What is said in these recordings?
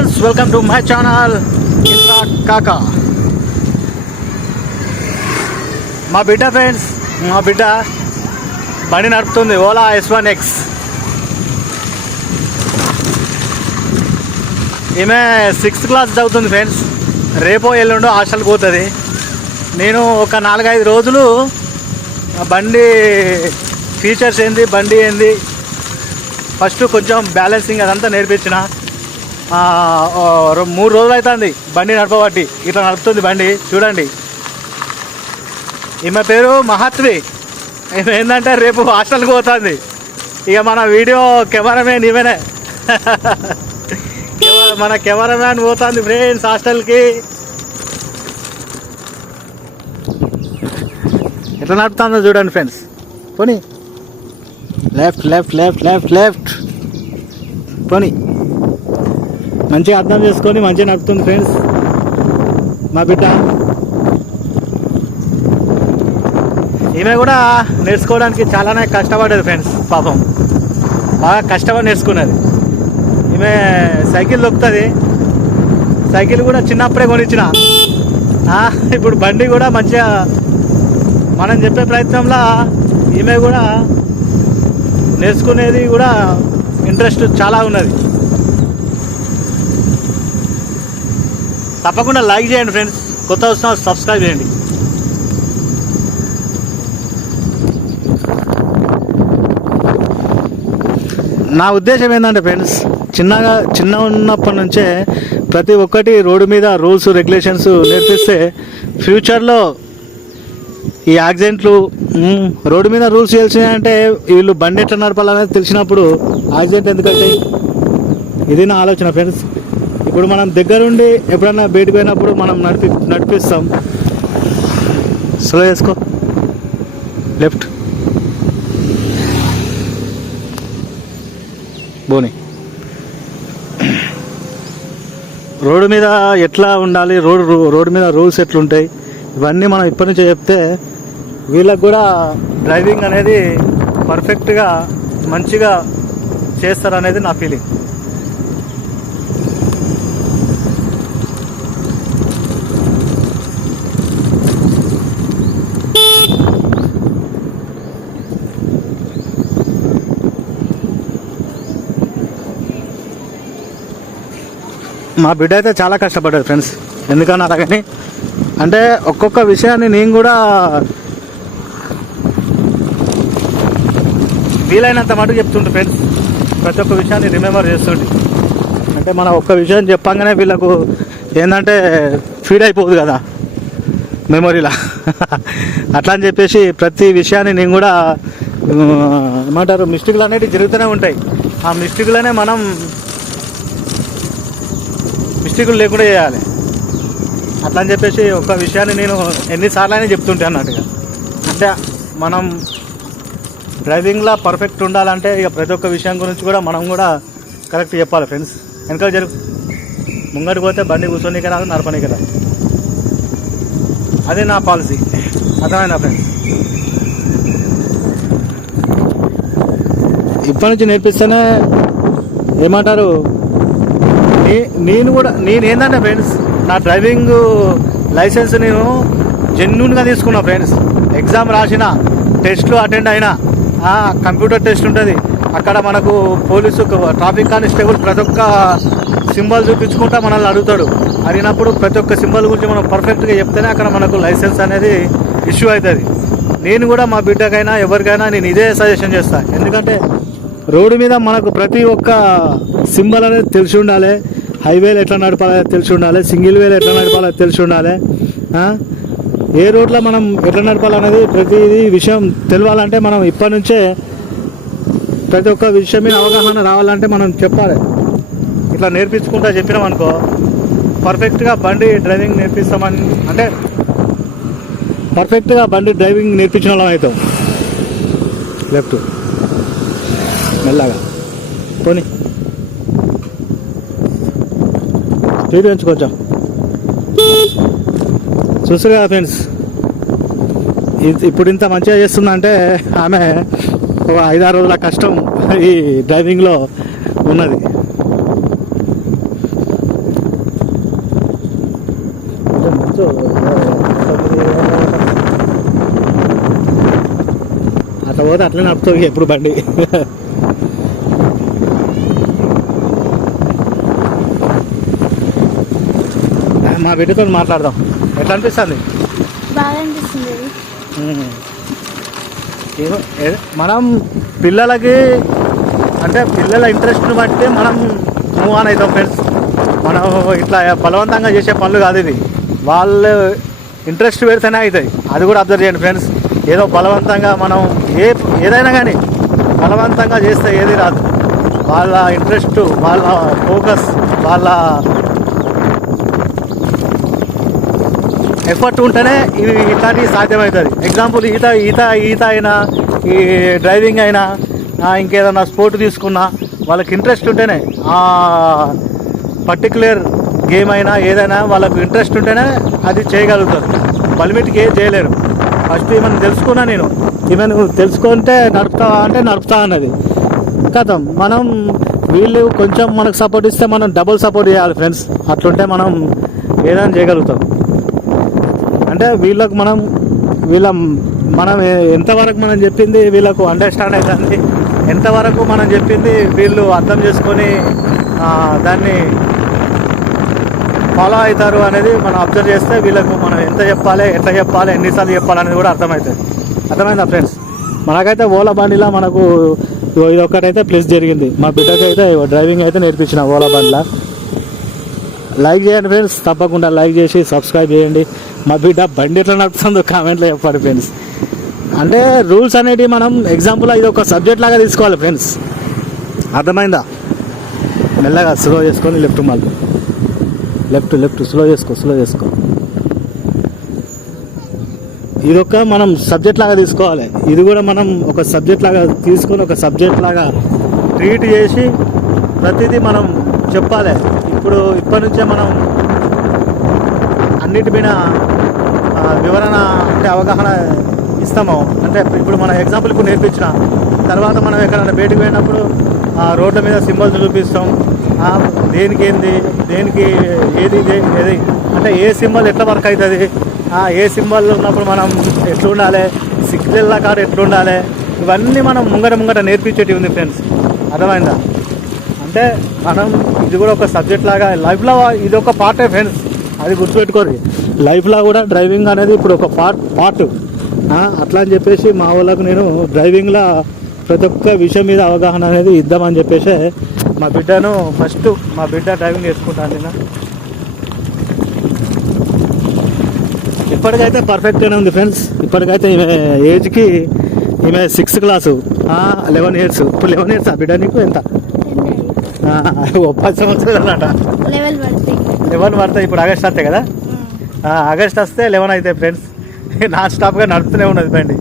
Friends welcome to my channel Indra కాకా మా బిడ్డ ఫ్రెండ్స్ మా బిడ్డ బండి నడుపుతుంది ఓలా ఎస్ వన్ ఎక్స్ ఈమె సిక్స్త్ క్లాస్ చదువుతుంది ఫ్రెండ్స్ రేపో ఎల్లుండో హాస్టల్కి పోతుంది. నేను ఒక నాలుగైదు రోజులు బండి ఫీచర్స్ ఏంది బండి ఏంది ఫస్ట్ కొంచెం బ్యాలెన్సింగ్ అదంతా నేర్పించిన. మూడు రోజులు అవుతుంది బండి నడపబట్టి. ఇట్లా నడుపుతుంది బండి. చూడండి. ఈమె పేరు మహాత్వి ఈమె ఏంటంటే రేపు హాస్టల్కి పోతుంది. ఇక మన వీడియో కెమెరామెన్ ఈమెనే. కెమెరా- మన కెమెరామ్యాన్ పోతుంది ఫ్రెండ్స్ హాస్టల్కి. ఎట్లా నడుపుతుందో చూడండి ఫ్రెండ్స్. పోనీ. Left left left left left. పోనీ. మంచిగా అర్థం చేసుకొని మంచిగా నడుపుతుంది ఫ్రెండ్స్. మా బిడ్డ. ఈమె కూడా నేర్చుకోవడానికి చాలానే కష్టపడేది ఫ్రెండ్స్ పాపం. బాగా కష్టపడి నేర్చుకున్నది. ఈమె సైకిల్ దొక్కుతుంది. సైకిల్ కూడా చిన్నప్పుడే కొనిచ్చిన. ఇప్పుడు బండి కూడా మంచిగా మనం చెప్పే ప్రయత్నంలో ఈమె కూడా నేర్చుకునేది కూడా ఇంట్రెస్ట్ చాలా ఉన్నది. తప్పకుండా లైక్ చేయండి ఫ్రెండ్స్. కొత్త వస్తున్న సబ్స్క్రైబ్ చేయండి. నా ఉద్దేశం ఏంటంటే ఫ్రెండ్స్ చిన్నగా చిన్న ఉన్నప్పటి నుంచే ప్రతి ఒక్కటి రోడ్డు మీద రూల్స్ రెగ్యులేషన్స్ నేర్పిస్తే ఫ్యూచర్లో ఈ యాక్సిడెంట్లు రోడ్డు మీద రూల్స్ తెలిసినాయంటే వీళ్ళు బండి ఎట్లా నడపాలనేది తెలిసినప్పుడు యాక్సిడెంట్ ఎందుకంటే? ఇది నా ఆలోచన ఫ్రెండ్స్. ఇప్పుడు మనం దగ్గరుండి ఎప్పుడన్నా బయటకు పోయినప్పుడు మనం నడిపి నడిపిస్తాం. స్లో చేసుకో లెఫ్ట్. బోని. రోడ్డు మీద ఎట్లా ఉండాలి? రోడ్ రోడ్డు మీద రూల్స్ ఎట్లుంటాయి? ఇవన్నీ మనం ఇప్పటి నుంచే చెప్తే వీళ్ళకు కూడా డ్రైవింగ్ అనేది పర్ఫెక్ట్గా మంచిగా చేస్తారనేది నా ఫీలింగ్. మా బిడ్డ అయితే చాలా కష్టపడ్డాడు ఫ్రెండ్స్. ఎందుకని అలాగని అంటే ఒక్కొక్క విషయాన్ని నేను కూడా వీలైనంత మటుకు చెప్తుంటే ఫ్రెండ్స్. ప్రతి ఒక్క విషయాన్ని రిమెంబర్ చేస్తుంటే. అంటే మన ఒక్క విషయం చెప్పంగానే వీళ్ళకు ఏంటంటే ఫీడ్ అయిపోదు కదా మెమొరీలా అట్లా అని చెప్పేసి ప్రతి విషయాన్ని నేను కూడా ఏమంటారు మిస్టేక్లు అనేవి జరుగుతూనే ఉంటాయి. ఆ మిస్టేక్లనే మనం మిస్టేకులు లేకుండా చేయాలి. అట్లా అని చెప్పేసి ఒక విషయాన్ని నేను ఎన్నిసార్లు అయినా చెప్తుంటే అన్నట్టుగా. అంటే మనం డ్రైవింగ్లో పర్ఫెక్ట్ ఉండాలంటే ఇక ప్రతి ఒక్క విషయం గురించి కూడా మనం కూడా కరెక్ట్ చెప్పాలి ఫ్రెండ్స్. వెనకాల జరుగు. ముంగడికి పోతే బండి కూర్చోనీకి రాదు నడపనీకి రాదు అదే నా పాలసీ. అర్థమైనా ఫ్రెండ్స్? ఇప్పటి నుంచి నేర్పిస్తేనే ఏమంటారు? నే- నేను కూడా నేను ఏంటంటే ఫ్రెండ్స్ నా డ్రైవింగ్ లైసెన్స్ నేను జెన్యున్గా తీసుకున్నా ఫ్రెండ్స్. ఎగ్జామ్ రాసిన టెస్ట్లు అటెండ్ అయినా కంప్యూటర్ టెస్ట్ ఉంటుంది. అక్కడ మనకు పోలీసు ట్రాఫిక్ కానిస్టేబుల్ ప్రతి ఒక్క సింబల్ చూపించుకుంటా మనల్ని అడుగుతాడు. అడిగినప్పుడు ప్రతి ఒక్క సింబల్ గురించి మనం పర్ఫెక్ట్గా చెప్తేనే అక్కడ మనకు లైసెన్స్ అనేది ఇష్యూ అవుతుంది. నేను కూడా మా బిడ్డకైనా ఎవరికైనా నేను ఇదే సజెషన్ చేస్తాను ఎందుకంటే రోడ్డు మీద మనకు ప్రతి ఒక్క సింబల్ అనేది తెలిసి ఉండాలి. హైవేలు ఎట్లా నడపాలో తెలిసి ఉండాలి. సింగిల్ వేలు ఎట్లా నడపాలో తెలిసి ఉండాలి. ఏ రోడ్లో మనం ఎట్లా నడపాలనేది ప్రతిదీ విషయం తెలవాలంటే మనం ఇప్పటి నుంచే ప్రతి ఒక్క విషయం మీద అవగాహన రావాలంటే మనం చెప్పాలి. ఇట్లా నేర్పించుకుంటా చెప్పినాం అనుకో పర్ఫెక్ట్గా బండి డ్రైవింగ్ నేర్పిస్తామని అంటే పర్ఫెక్ట్గా బండి డ్రైవింగ్ నేర్పించిన వాళ్ళం అవుతాం. లెఫ్ట్ మెల్లగా. పోనీ. స్పీడ్ పెంచు కొంచెం చూసారు కదా ఫ్రెండ్స్ ఇప్పుడు ఇంత మంచిగా చేస్తుందంటే ఆమె ఒక ఐదారు రోజుల కష్టం ఈ డ్రైవింగ్లో ఉన్నది. అట్లా పోతే అట్లే నడుపుతావు ఎప్పుడు బండి. మా బిడ్డతో మాట్లాడదాం. ఎట్లా అనిపిస్తుంది? బాగా అనిపిస్తుంది. ఏదో మనం పిల్లలకి అంటే పిల్లల ఇంట్రెస్ట్ని బట్టి మనం మూవ్ ఆన్ అవుతాం ఫ్రెండ్స్ మనం ఇట్లా బలవంతంగా చేసే పనులు కాదు ఇది. వాళ్ళు ఇంట్రెస్ట్ పెడితేనే అవుతాయి. అది కూడా అబ్జర్వ్ చేయండి ఫ్రెండ్స్ ఏదో బలవంతంగా మనం ఏ ఏదైనా కానీ బలవంతంగా చేస్తే ఏది రాదు. వాళ్ళ ఇంట్రెస్ట్ వాళ్ళ ఫోకస్ వాళ్ళ ఎఫర్ట్ ఉంటేనే ఇవి ఇట్లాంటివి సాధ్యమవుతుంది. ఎగ్జాంపుల్ ఈత ఈత ఈత అయినా ఈ డ్రైవింగ్ అయినా ఆ, ఇంకేదైనా స్పోర్ట్ తీసుకున్నా వాళ్ళకి ఇంట్రెస్ట్ ఉంటేనే ఆ పర్టికులర్ గేమ్ అయినా ఏదైనా వాళ్ళకు ఇంట్రెస్ట్ ఉంటేనే అది చేయగలుగుతారు. బలిమిటికి ఏం చేయలేరు. ఫస్ట్ ఈమెను తెలుసుకున్నా నేను. ఈమెను తెలుసుకుంటే నడుపుతా అంటే నడుపుతా అన్నది. కథ. మనం వీళ్ళు కొంచెం మనకు సపోర్ట్ ఇస్తే మనం డబుల్ సపోర్ట్ చేయాలి ఫ్రెండ్స్ అట్లుంటే మనం ఏదైనా చేయగలుగుతాం. అంటే వీళ్ళకు మనం వీళ్ళ మనం ఎంతవరకు మనం చెప్పింది వీళ్ళకు అండర్స్టాండ్ అవుతుంది. ఎంతవరకు మనం చెప్పింది వీళ్ళు అర్థం చేసుకొని దాన్ని ఫాలో అవుతారు అనేది మనం అబ్జర్వ్ చేస్తే వీళ్ళకు మనం ఎంత చెప్పాలి ఎట్లా చెప్పాలి ఎన్నిసార్లు చెప్పాలి అనేది కూడా అర్థమవుతుంది. అర్థమైందా ఫ్రెండ్స్ మనకైతే ఓలా బండిలా మనకు ఇది ఒక్కటైతే ప్లస్ జరిగింది. మా బిడ్డకి అయితే డ్రైవింగ్ అయితే నేర్పించిన ఓలా బండిలా. లైక్ చేయండి ఫ్రెండ్స్ తప్పకుండా లైక్ చేసి సబ్స్క్రైబ్ చేయండి. మా బిడ్డ బండి ఎట్లా నడుపుతుందో కామెంట్లో చెప్పండి ఫ్రెండ్స్. అంటే రూల్స్ అనేవి మనం ఎగ్జాంపుల్ ఇది ఒక సబ్జెక్ట్ లాగా తీసుకోవాలి ఫ్రెండ్స్. అర్థమైందా? మెల్లగా స్లో చేసుకొని లెఫ్ట్ మళ్ళీ. లెఫ్ట్ లెఫ్ట్ స్లో చేసుకో స్లో చేసుకో. ఇది ఒక మనం సబ్జెక్ట్ లాగా తీసుకోవాలి. ఇది కూడా మనం ఒక సబ్జెక్ట్ లాగా తీసుకొని ఒక సబ్జెక్ట్ లాగా ట్రీట్ చేసి ప్రతిదీ మనం చెప్పాలి. ఇప్పుడు ఇప్పటి నుంచే మనం అన్నిటి మీద వివరణ అంటే అవగాహన ఇస్తాము. అంటే ఇప్పుడు మన ఎగ్జాంపుల్ ఇప్పుడు నేర్పించిన తర్వాత మనం ఎక్కడైనా బయటకు పోయినప్పుడు ఆ రోడ్ల మీద సింబల్స్ చూపిస్తాం. దేనికి ఏంది దేనికి ఏది ఏది అంటే ఏ సింబల్ ఎట్లా వర్క్ అవుతుంది? ఏ సింబల్ ఉన్నప్పుడు మనం ఎట్లా ఉండాలి సిగ్నల్ కాడ ఎట్లా ఉండాలి ఇవన్నీ మనం ముంగట ముంగట నేర్పించేటివి ఉంది ఫ్రెండ్స్ అర్థమైందా? అంటే మనం ఇది కూడా ఒక సబ్జెక్ట్ లాగా లైఫ్లో ఇది ఒక పార్టే ఫ్రెండ్స్ అది గుర్తుపెట్టుకోరు లైఫ్లో కూడా డ్రైవింగ్ అనేది ఇప్పుడు ఒక పార్ట్ పార్ట్ అట్లా అని చెప్పేసి మా వాళ్ళకు నేను డ్రైవింగ్లో ప్రతి ఒక్క విషయం మీద అవగాహన అనేది ఇద్దామని చెప్పేసి మా బిడ్డను ఫస్ట్ మా బిడ్డ డ్రైవింగ్ చేసుకుంటాను నేను ఇప్పటికైతే పర్ఫెక్ట్గానే ఉంది ఫ్రెండ్స్ ఇప్పటికైతే ఈమె ఏజ్కి ఈమె సిక్స్త్ క్లాసు లెవెన్ ఇయర్స్ ఇప్పుడు లెవెన్ ఇయర్స్ ఆ బిడ్డ నీకు ఎంత? పది సంవత్సరాలు లెవెన్ పడతాయి. ఇప్పుడు ఆగస్ట్ వస్తాయి కదా? ఆగస్ట్ వస్తే లెవెన్ అవుతాయి ఫ్రెండ్స్. నాన్ స్టాప్గా నడుపుతూనే ఉన్నది బండి.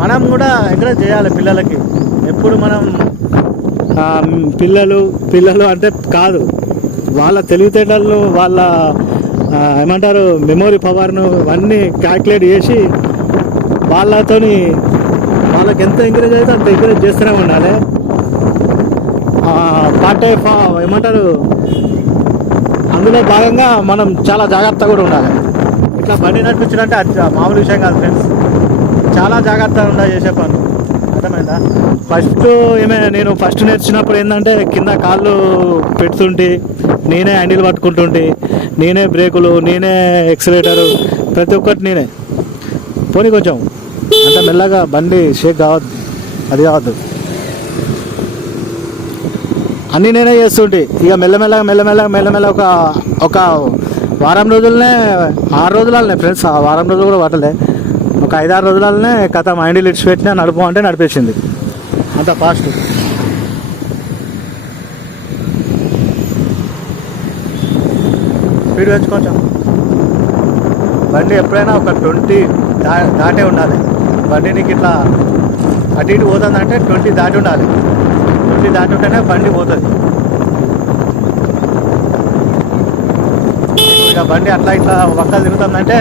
మనం కూడా ఎంకరేజ్ చేయాలి పిల్లలకి. ఎప్పుడు మనం పిల్లలు పిల్లలు అంటే కాదు. వాళ్ళ తెలివితేటలను వాళ్ళ ఏమంటారు మెమొరీ పవర్ను అన్నీ క్యాల్కులేట్ చేసి వాళ్ళతోని వాళ్ళకి ఎంత ఎంకరేజ్ అయితే అంత ఎంకరేజ్ చేస్తూనే ఉండాలి. పార్ట్ ఏమంటారు? అందులో భాగంగా మనం చాలా జాగ్రత్తగా కూడా ఉండాలి. ఇట్లా బండి నడిపించడంటే అది మామూలు విషయం కాదు ఫ్రెండ్స్. చాలా జాగ్రత్తగా ఉండాలి చేసే పని. అర్థమైందా? ఫస్ట్ ఏమే నేను ఫస్ట్ నేర్చినప్పుడు ఏంటంటే కింద కాళ్ళు పెడుతుంటే నేనే హ్యాండిల్ పట్టుకుంటుంటే నేనే బ్రేకులు నేనే ఎక్సలేటరు ప్రతి ఒక్కటి నేనే. పోనీ కొంచెం. అంటే మెల్లగా బండి షేక్ కావద్దు. అది కావద్దు. అన్నీ నేనే చేస్తుంటే. ఇక మెల్లమెల్లగా మెల్లమెల్లగా మెల్లమెల్ల ఒక ఒక వారం రోజులనే ఆరు రోజులనే ఫ్రెండ్స్ ఆ వారం రోజులు కూడా పట్టలే. ఒక ఐదారు రోజులనే కథ మైండ్ లిట్స్ పెట్టినా నడుపు అంటే నడిపేసింది. అంత ఫాస్ట్ స్పీడ్ పెంచుకోవచ్చు బండి ఎప్పుడైనా ఒక ట్వంటీ దా దాటే ఉండాలి. బండి నీకు ఇట్లా అటు ఇటు పోతుందంటే ట్వంటీ దాటి ఉండాలి. ట్వంటీ దాటి ఉంటేనే బండి పోతుంది. ఇక బండి అట్లా ఇట్లా ఒక్కలు తిరుగుతుందంటే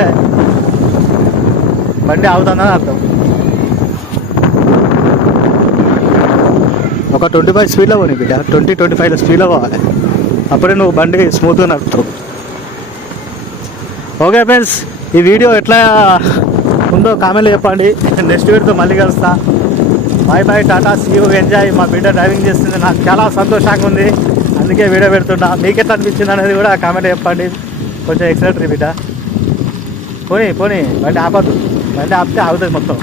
బండి ఆగుతుందని అర్థం. ఒక ట్వంటీ ఫైవ్ స్పీడ్లో పోనీ బిడ్డ. ట్వంటీ ట్వంటీ ఫైవ్ స్పీడ్లో పోవాలి. అప్పుడే నువ్వు బండి స్మూత్గా నడుపుతావు. ఓకే ఫ్రెండ్స్ ఈ వీడియో ఎట్లా ఉందో కామెంట్లో చెప్పండి. నెక్స్ట్ వీడియోతో మళ్ళీ కలుస్తా. Bye bye Tata see you enjoy. మా బిడ్డ డ్రైవింగ్ చేస్తుంది. నాకు చాలా సంతోషంగా ఉంది. అందుకే వీడియో పెడుతున్నా మీకు ఎట్లా అనిపించింది అనేది కూడా కామెంట్ చెప్పండి. కొంచెం ఎక్సలెంటరీ బిడ్డ. పోనీ పోనీ. బండి ఆపద్దు. బండి ఆపితే ఆగుతుంది మొత్తం.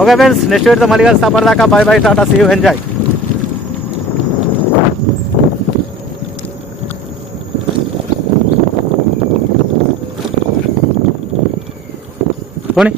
ఓకే ఫ్రెండ్స్ నెక్స్ట్ వీడితో మళ్ళీ కలిసి అప్పటిదాకా bye bye Tata see you enjoy. పోనీ.